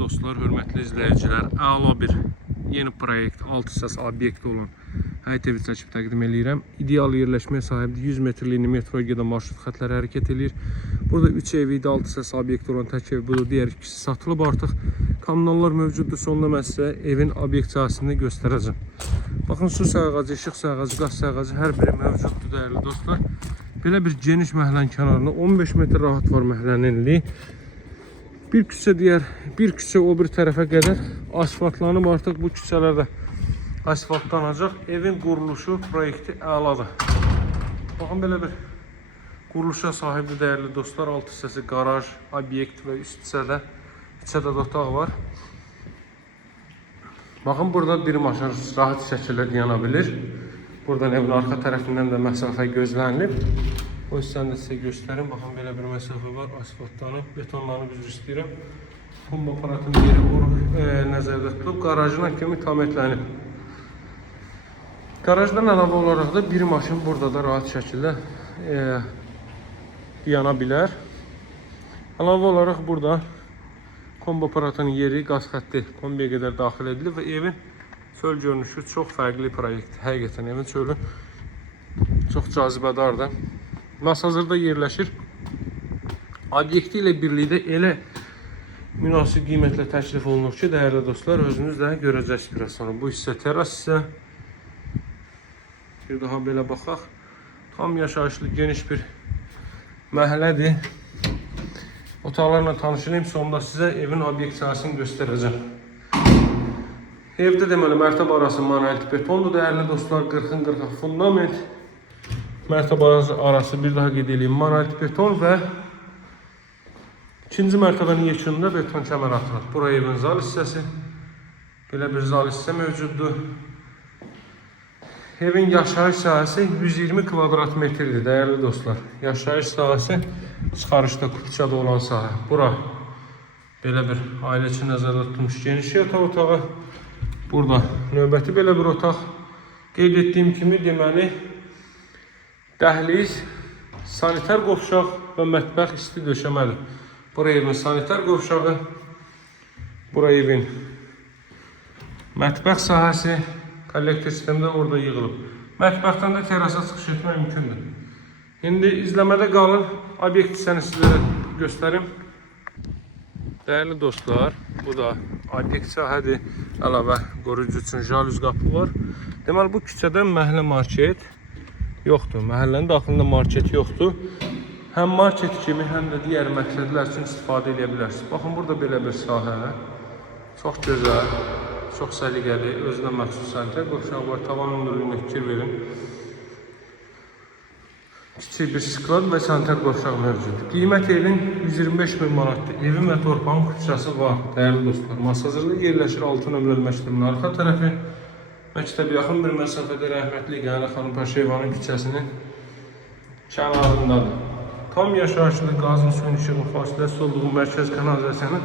dostlar, hörmətli izləyicilər, əla bir yeni proyekt, 6 səs obyekt olan həyət evi çəkib təqdim edirəm. İdeal yerləşməyə sahibdir. 100 metrlik metroya gedən marşrut xətləri hərəkət edir. Burada 3 ev idi, 6 səs obyekt olan tək ev budur. Digər ikisi satılıb artıq. Kommunallar mövcuddur. Sonunda mən sizə evin obyekt sahəsini göstərəcəm. Baxın, su sağağacı, işıq sağağacı, qaz sağağacı hər biri mövcuddur dəyərli dostlar. Belə bir geniş məhəllənin kənarında 15 metr rahat var məhəllənin enliyi. Bir küçə deyər, bir küçə o bir tərəfə qədər asfaltlanıb, artıq bu küçələrdə asfaltlanacaq. Evin quruluşu, proyekti əladır. Baxın, belə bir quruluşa sahibdir dəyərli dostlar. Alt hissəsi qaraj, obyekt və üst hissədə 2 ədəd otaq var. Baxın, burada bir maşın rahat şəkildə yana bilir. Buradan evin arxa tərəfindən də məsafə gözlənilib. O hissəni də sizə göstərim. Baxın, belə bir məsafə var. Asfaltlanıb, betonlanıb, üzr istəyirəm. Pump aparatının yeri nəzərdə tutulub. Qarajına kimi tam etlənib. Qarajdan əlavə olaraq da bir maşın burada da rahat şəkildə yana bilər. Əlavə olaraq burada kombi aparatının yeri, qaz xətti kombiyə qədər daxil edilib və evin çöl görünüşü çox fərqli proyekt. Həqiqətən evin çölü çox cazibədardır. Hazırda yerləşir. Obyekti ilə birlikdə elə münasib qiymətlə təklif olunur ki, dəyərli dostlar, özünüz də görəcəksiniz biraz sonra. Bu hissə teras hissə. Bir daha belə baxaq. Tam yaşayışlı, geniş bir məhəllədir. Otaqlarla tanışırım. Sonunda sizə evin obyekt sahəsini göstərəcəm. Evdə deməli mərtəbə arası manuel betondur dəyərli dostlar. 40-ın 40 fundament. Mərtəbə arası bir daha qeyd edeyim, manuel beton və ikinci mərtəbənin yekununda beton kəmər atılır. Bura evin zal hissəsi. Belə bir zal hissə mövcuddur. Evin yaşayış sahəsi 120 kvadrat metrdir dəyərli dostlar. Yaşayış sahəsi çıxarışda kupçada olan sahə. Bura belə bir ailə üçün nəzərdə tutulmuş geniş yataq otağı. Burada növbəti belə bir otaq. Qeyd etdiyim kimi deməli dəhliz, sanitar qovşaq və mətbəx isti döşəmədir. Bura evin sanitar qovşağı, bura evin mətbəx sahəsi, kollektor sistemdə orada yığılıb. Mətbəxdən də terasa çıxış etmək mümkündür. İndi izləmədə qalın, obyekt hissəni sizlərə göstərim. Dəyərli dostlar, bu da obyekt sahədir. Əlavə qoruyucu üçün jalüz qapı var. Deməli, bu küçədə məhəllə market yoxdur. Məhəllənin daxilində market yoxdur. Həm market kimi, həm də digər məqsədlər üçün istifadə edə bilərsiniz. Baxın, burada belə bir sahə. Çox gözəl, çox səliqəli, özünə məxsus sanitar qovşağı var. Tavan hündürlüyünə fikir verin. Kiçik bir sklad və sanitar qovşaq mövcuddur. Qiymət evin 125.000 manatdır. Evin və torpağın küçəsi var, dəyərli dostlar. Masazırda yerləşir 6 nömrəli məktəbin arxa tərəfi. Məktəbə yaxın bir məsafədə rəhmətli Qənə xanım Paşevanın küçəsinin kənarındadır. Tam yaşayışlı qazın suyun işığın fasiləsi olduğu mərkəz kanalizasiyanın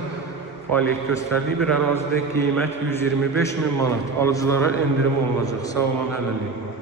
fəaliyyət göstərdiyi bir ərazidə qiymət 125.000 manat. Alıcılara endirim olunacaq. Sağ olun, hələlik.